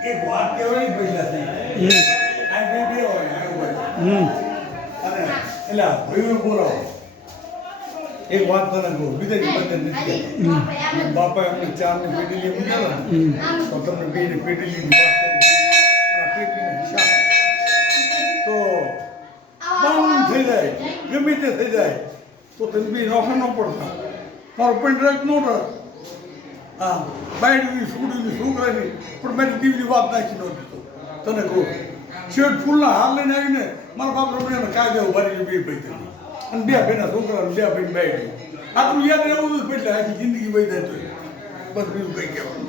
એક વાત કેવડી પહેલાથી આ બે હોય અરે એટલે ભાઈઓ બોલાવો એક વાત તને કહું બીજા બાપા એમને ચારની પેટીલી મૂકેલા તો તમને બેને પેટીલીની વાત કરું આ પેટીલીનો હિસાબ તો બાઉન્ડ થઈ જાય ગમે તે થઈ જાય તો તમે બી નોખા ન પડતા મારો પેન્ડ્રાઈવ નો ડર હા બાયડીની છોકરીની છોકરાની પણ મેં દીવની વાત નાખી નહોતી તો તને કહું શેઠ ફૂલના હાર લઈને આવીને મારા બાપ રમણીયાને કાયદે ઉભારી બે પૈસા અને બે ભાઈના છોકરા બે ભાઈ બાયડી આટલું યાદ રહેવું હતું એટલે આખી જિંદગી વહી જાય તો બસ બીજું કંઈ કહેવાનું